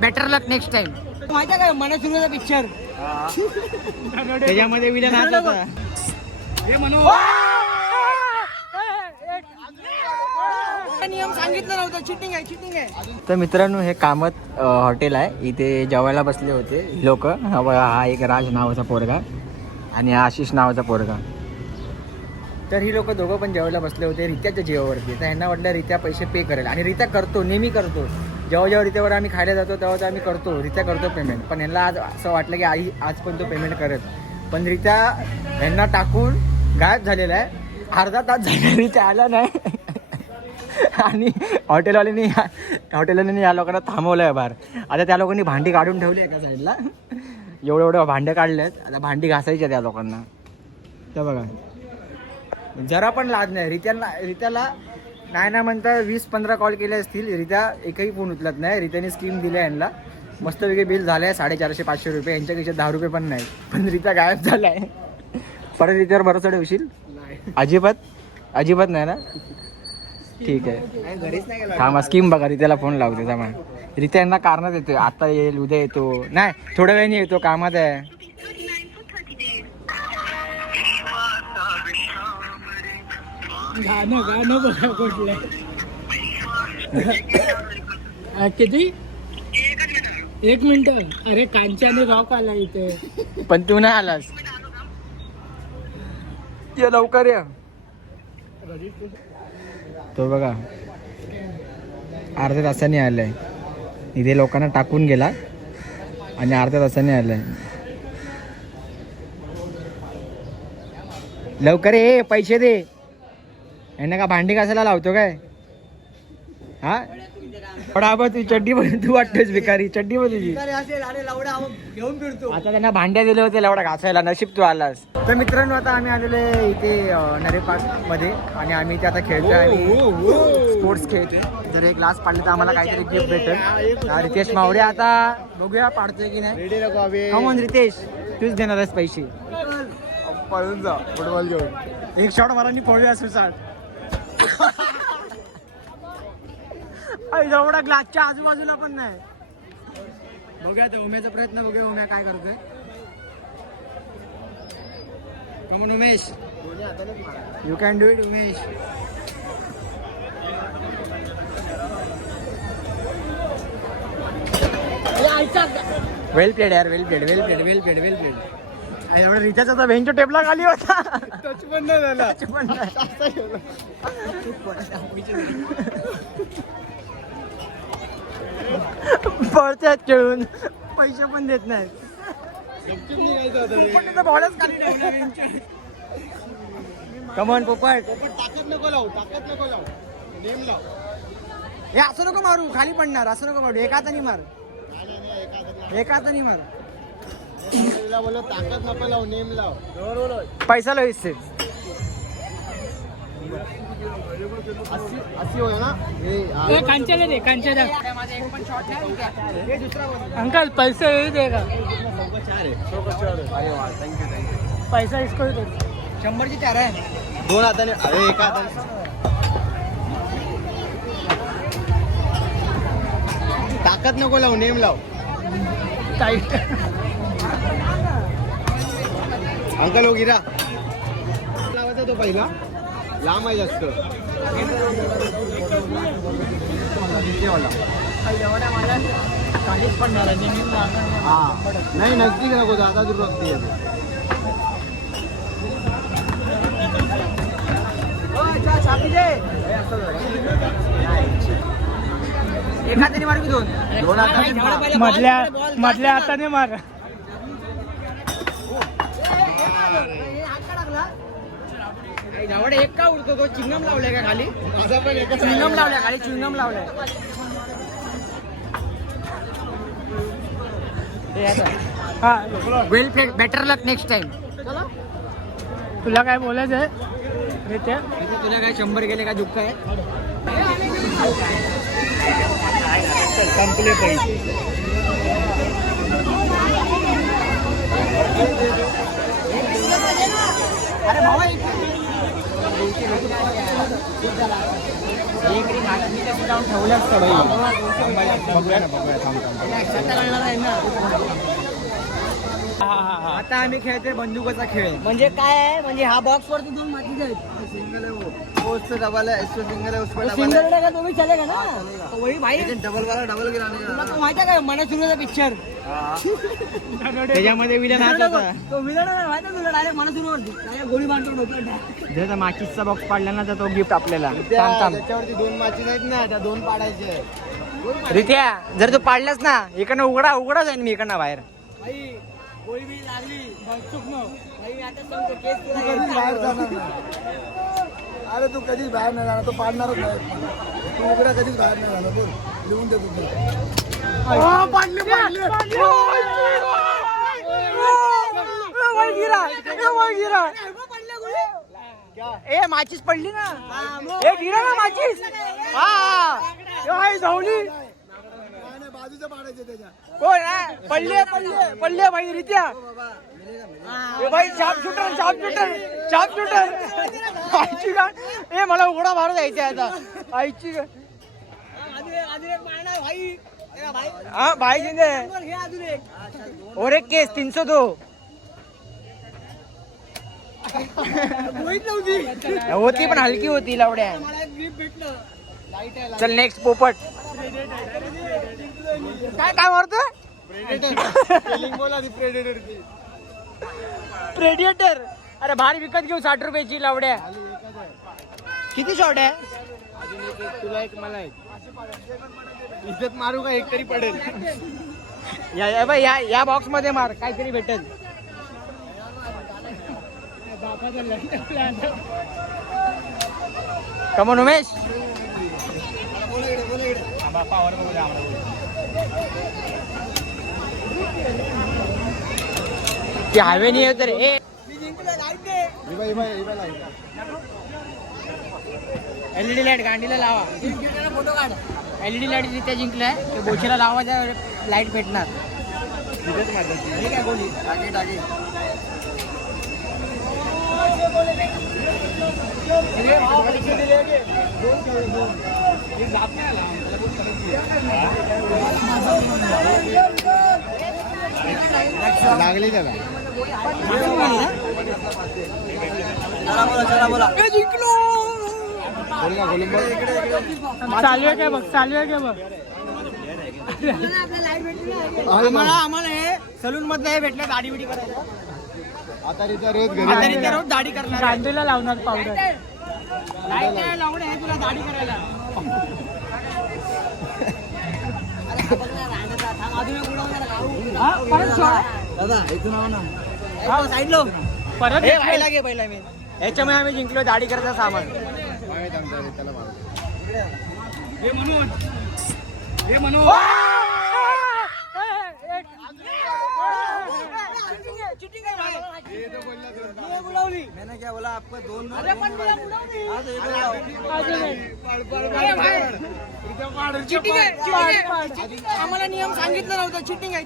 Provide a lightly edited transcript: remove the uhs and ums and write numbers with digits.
Better लक next time. माहिती काय मन सुरूचा पिक्चर त्याच्यामध्ये विलन हाच होता. नियम सांगितलं नव्हतं. चिटिंग आहे. तर मित्रांनो हे कामत हॉटेल आहे. इथे जेवायला बसले होते लोक. हा एक राज नावाचा पोरगा आणि आशिष नावाचा पोरगा. तर ही लोक दोघं पण जेवायला बसले होते रित्याच्या जेवावरती. तर ह्यांना वाटलं रित्या पैसे पे करेल आणि रित्या करतो, नेहमी करतो. जेव्हा रित्यावर आम्ही खायला जातो तेव्हा आम्ही करतो, रित्या करतो पेमेंट. पण ह्यांना आज असं वाटलं की आज पण तो पेमेंट करेल. पण रित्या ह्यांना टाकून गायब झालेला आहे. अर्धा तास झाला रित्या आला नाही. आणि हॉटेलवाल्यांनी या लोकांना थांबवलं आहे बाहेर. आता त्या लोकांनी भांडी काढून ठेवली एका साईडला. एवढं भांडे काढले आहेत. आता भांडी घासायची त्या लोकांना. तर बघा जरा पण लाज नाही. रित्याला नाही म्हणता 20-15 कॉल केले असतील. रित्या एकही फोन उचलत नाही. रित्याने स्कीम दिल्या यांना. मस्तपैकी बिल झालं आहे 450-500 रुपये. यांच्या खिशात 10 रुपये पण नाही. पण रित्या गायब झाला आहे. परत रित्यावर भरोसा ठेवशील? अजिबात नाही ना. ठीक आहे थांबा. स्कीम बघा. रित्याला फोन लावते थांबा. रित्या यांना कारणच येतो. आता येईल, उद्या येतो. नाही थोड्या वेळाने येतो, कामात आहे. गाणं बघा कुठलं. किती 1 मिनिट. अरे कांच्याने रॉक आला इथे. पण तू नाही आलास. ये लवकर या. तो बघा अर्ध्या तासाने आलाय. इथे लोकांना टाकून गेला आणि अर्ध्या तासाने आलाय. लवकर ये, पैसे दे. यांना का भांडी घासायला लावतो काय? हा पडाबा तू चड्डी पण तू वाटतोस भिकारी. चड्डी पण तुझी घेऊन फिरतो. आता त्यांना भांड्या दिले होते लवडा घासायला. नशीब तू आलास. तर मित्रांनो आता आम्ही आलेलो आहे इथे नरे पार्क मध्ये आणि आम्ही इथे आता खेळतोय. स्पोर्ट्स खेळतोय. जर एक ग्लास पाडले तर आम्हाला काहीतरी गिफ्ट भेटेल. रितेश मावडे आता बघूया पाडतोय की नाही. कमॉन रितेश तूच देणार आहेस पैसे. पळून जा फुटबॉल घेऊन. एक शॉट मारांनी पळूया सुसाट. एवढा ग्लासच्या आजूबाजूला पण नाही. बघूया तर उमेशचा प्रयत्न. बघूया उम्या काय करतोय. Come on Umesh, you can do it Umesh. Well played यार. वेल प्लेड. एवढा रिचाचा तर बेंचच्या टेबला खाली होता. टच पण नाही झाला. पळतात खेळून पैसे पण देत नाहीत. कमॉन पोपट. ताकद नको लावू. नेम लाव. हे असं नको मारू, खाली पडणार. असं नको मारू. एक हाताने मार. बोलो ताकद नको लावू, नेम लाव. पैसा लो इससे. असी होय ना. कांचा अंकल पैसे देगा. पैसा इसको ही दो. 100ची 4 आहे. 2 हाताने. अरे एका हाताने. ताकद नको लावू, नेम लाव. अंकल हो गिरा लावायचा तो पहिला. लांब आहे जास्त. नाही नजदीक नको, जादा दूर रखती है. एक हाताने मार की 2 हाताने. मधल्या हाताने मार. एक का उडतो तो. चिंगम लावलाय का खाली? चिंगम लावलाय खाली. चिंगम लावलाय. वेल प्लेड. बेटर लक नेक्स्ट टाइम. तुला काय बोलायचं आहे? तुला काय 100 गेले का दुःख आहे? संपले पैसे. अरे भावा जाऊन ठेवलं असतं भाई. बघूया ना बघूया आता आम्ही खेळतोय बंदुकाचा खेळ. म्हणजे काय आहे, म्हणजे हा बॉक्स वरती 2 मातीचे आहेत. सिंगल है वो उससे डबल है, इससे सिंगल है, उस पर डबल सिंगल है. का तो भी चलेगा ना. तो वही भाई लेकिन डबल वाला डबल गिराने तुला का. तो माहिती आहे का मन सुरूचा पिक्चर त्याच्यामध्ये विलन हात होता. तो विलन माहिती आहे तुला, डायरेक्ट मन सुरूवरती डायरेक्ट गोळी बांधतो डोक्याला. जर त्या माचीसचा बॉक्स पाडला ना तर तो गिफ्ट आपल्याला. त्याच्यावरती 2 माची नाहीत ना, त्या 2 पाडायचे. रित्या जर तू पाडलास ना इकडनं उघडा जाईन मी इकडनं बाहेर. भाई गोळी बी लागली चुकणं भाई. आता सांगतो केस तू कधीच बाहेर जाणार नाही. अरे तू कधीच बाहेर नाही जाणार, तो पाडणारच नाही. तू उघडा कधीच बाहेर नाही जाणार. बोल, लिहून देतो तुला. ए माचीस पडली ना. ए गिरा ना माचीस. हा धावली. बाजूचं पाडायचे त्याच्या. हो ना पडले भाई रित्या. ए भाई शार्प शूटर. आईची का ए मला उघडा मारून जायचं आता. आईची का हा भाई जिंदे और एक केस 302 होती पण हलकी होती लावड्या. चल नेक्स्ट पोपट. काय मारतो प्रेडिएटर. अरे भारी विकत घेऊ 60 रुपयाची लावड्या. किती शॉट आहे. तुला एक मला एक. इज्जत मारू का, एक तरी पडेल. या बॉक्स मध्ये मार काहीतरी भेटेल. कमोन उमेश. ती हायवे नाही तर LED लाईट गांडीला लावा. फोटो काढ. LED लाईट जिथे जिंकलाय ते बोचेला लावायचा लाईट भेटणार. टाके लागली त्याला. चला बोला. चालू आहे काय बघ. आम्हाला हे सलून मध्ये भेटलं दाढी बिडी करायला. आता रोज दाढी करणार. गांडीला लावणार पावडर. लाईट लावणे आहे तुला दाढी करायला. परत व्हायला गे पहिला मी याच्यामुळे आम्ही जिंकलो दाढी करायचा सामान. मैंने क्या बोला आपको 2 चिटिंग आहे. आम्हाला नियम सांगितलं नव्हतं. चिटिंग आहे.